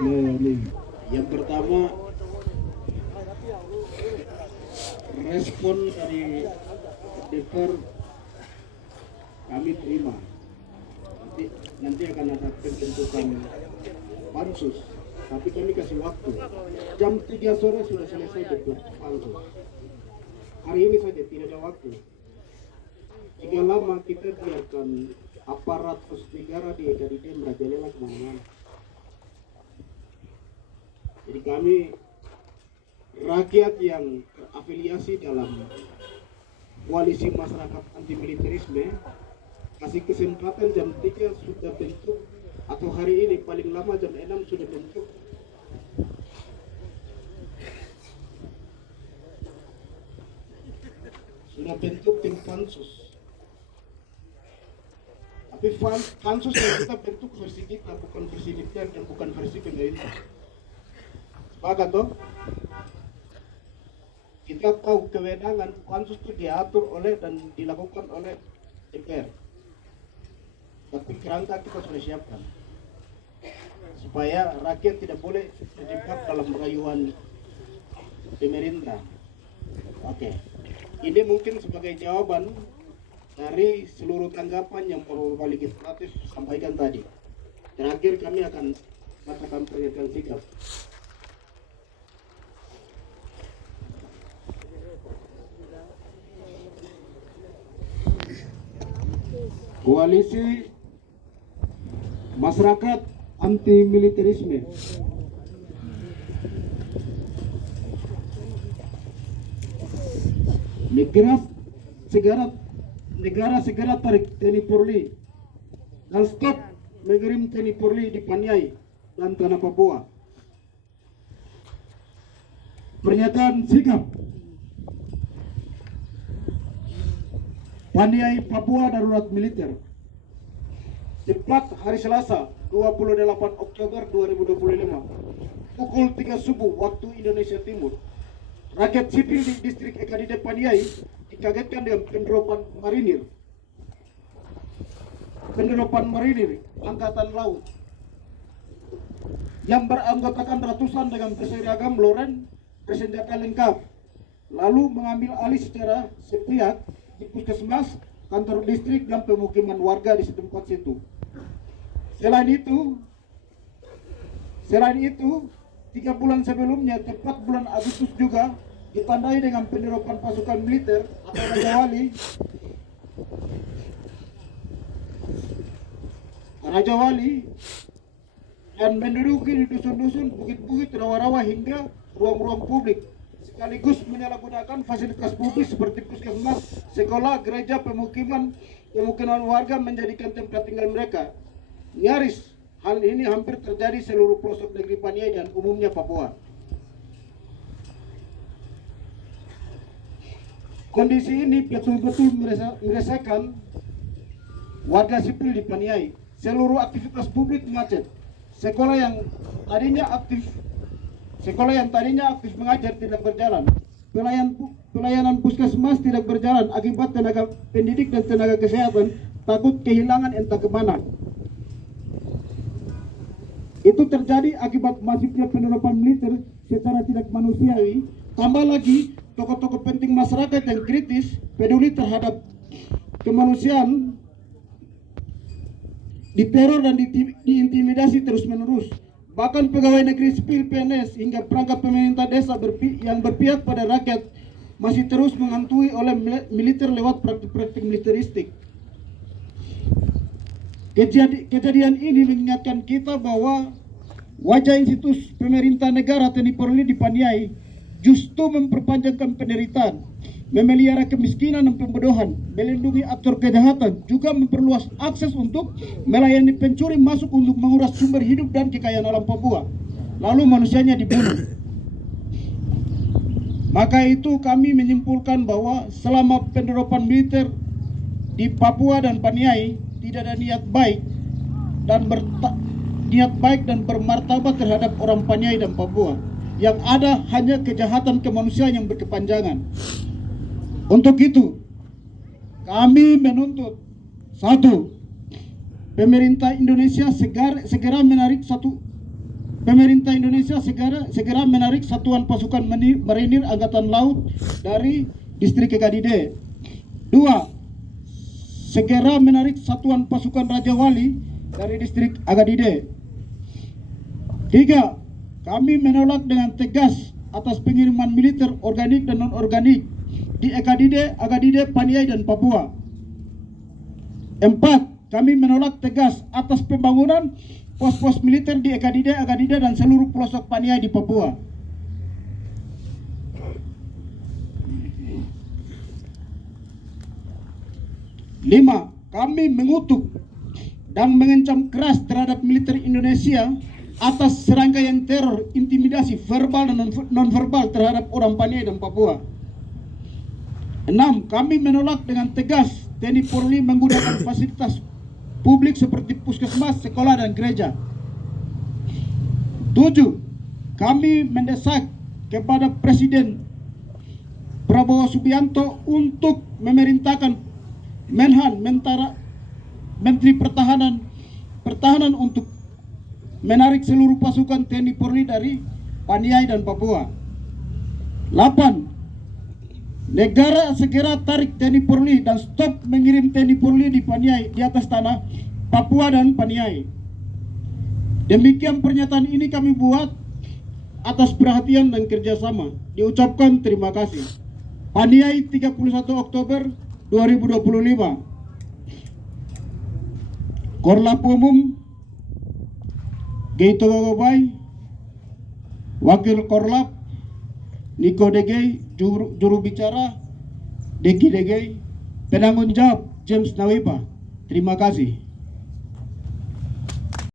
Nih, yang pertama respon dari DPR kami terima. Nanti akan ada pembentukan pansus, tapi kami kasih waktu. Jam 3 sore sudah selesai bentuk pansus. Hari ini saja tidak ada waktu. Jika lama kita biarkan aparatus negara di merajalela kemana-mana. Jadi kami rakyat yang terafiliasi dalam koalisi masyarakat anti militerisme kasih kesempatan jam 3 sudah bentuk, atau hari ini paling lama jam 6 sudah bentuk. Sudah bentuk tim pansus. Tapi pansus yang kita bentuk versi kita, bukan versi DPR dan bukan versi pemerintah. Sepakat toh? Kita tahu kewenangan pansus itu diatur oleh dan dilakukan oleh DPR. Tapi kerangka kita sudah siapkan supaya rakyat tidak boleh terjebak dalam rayuan pemerintah. Oke, ini mungkin sebagai jawaban dari seluruh tanggapan yang Bapak Legislatif sampaikan tadi. Terakhir kami akan katakan pernyataan sikap. Koalisi Masyarakat Anti Militerisme negara segera tarik TNI Polri dan stop mengirim TNI Polri di Paniai dan Tanah Papua. Pernyataan sikap. Paniai Papua darurat militer. Tepat hari Selasa 28 Oktober 2025 pukul 3 subuh waktu Indonesia Timur, rakyat sipil di distrik EKDD Paniai dikagetkan dengan penderopan marinir Angkatan Laut yang beranggotakan ratusan dengan berseragam loren bersenjata lengkap, lalu mengambil alih secara sepihak di puskesmas, kantor distrik dan pemukiman warga di setempat situ. Selain itu, 3 bulan sebelumnya, tepat bulan Agustus juga, ditandai dengan penyeropan pasukan militer atau Raja Wali dan menduduki di dusun-dusun, bukit-bukit, rawa-rawa hingga ruang-ruang publik, sekaligus menyalahgunakan fasilitas publik seperti puskesmas, sekolah, gereja, pemukiman warga menjadikan tempat tinggal mereka. Nyaris hal ini hampir terjadi seluruh pelosok negeri Paniai dan umumnya Papua. Kondisi ini betul-betul meresahkan warga sipil di Paniai. Seluruh aktivitas publik macet. Sekolah yang tadinya aktif mengajar tidak berjalan. Pelayanan puskesmas tidak berjalan akibat tenaga pendidik dan tenaga kesehatan takut kehilangan entah kemana. Itu terjadi akibat masifnya penerapan militer secara tidak manusiawi. Tambah lagi, tokoh-tokoh penting masyarakat yang kritis, peduli terhadap kemanusiaan, diteror dan diintimidasi terus-menerus. Bahkan pegawai negeri sipil PNS hingga perangkat pemerintah desa yang berpihak pada rakyat masih terus menghantui oleh militer lewat praktik-praktik militeristik. Kejadian ini mengingatkan kita bahwa wajah institusi pemerintah negara TNI Polri di Paniai justru memperpanjangkan penderitaan, memelihara kemiskinan dan pembodohan, melindungi aktor kejahatan, juga memperluas akses untuk melayani pencuri masuk untuk menguras sumber hidup dan kekayaan alam Papua, lalu manusianya dibunuh. Maka itu kami menyimpulkan bahwa selama penerapan militer di Papua dan Paniai tidak ada niat baik dan bermartabat terhadap orang Paniai dan Papua. Yang ada hanya kejahatan kemanusiaan yang berkepanjangan. Untuk itu, kami menuntut, 1. Pemerintah Indonesia segera menarik pemerintah Indonesia segera menarik satuan pasukan marinir Angkatan Laut dari distrik Ekadide. 2. Segera menarik satuan pasukan Raja Wali dari distrik Agadide. 3. Kami menolak dengan tegas atas pengiriman militer organik dan non-organik di Ekadide, Agadide, Paniai, dan Papua. 4. Kami menolak tegas atas pembangunan pos-pos militer di Ekadide, Agadide, dan seluruh pelosok Paniai di Papua. 5. Kami mengutuk dan mengancam keras terhadap militer Indonesia atas serangkaian teror, intimidasi verbal dan non-verbal terhadap orang Paniai dan Papua. 6. Kami menolak dengan tegas TNI Polri menggunakan fasilitas publik seperti puskesmas, sekolah, dan gereja. 7. Kami mendesak kepada Presiden Prabowo Subianto untuk memerintahkan Menhan, Menteri Pertahanan untuk menarik seluruh pasukan TNI Polri dari Paniai dan Papua. 8. Negara segera tarik TNI Polri dan stop mengirim TNI Polri di Paniai, di atas tanah Papua dan Paniai. Demikian pernyataan ini kami buat atas perhatian dan kerjasama. Diucapkan terima kasih. Paniai 31 Oktober 2025. Korlap Umum Geito Gogobay, Wakil Korlap Niko Degey, juru bicara Deki Degey, penanggung jawab James Nawipa. Terima kasih.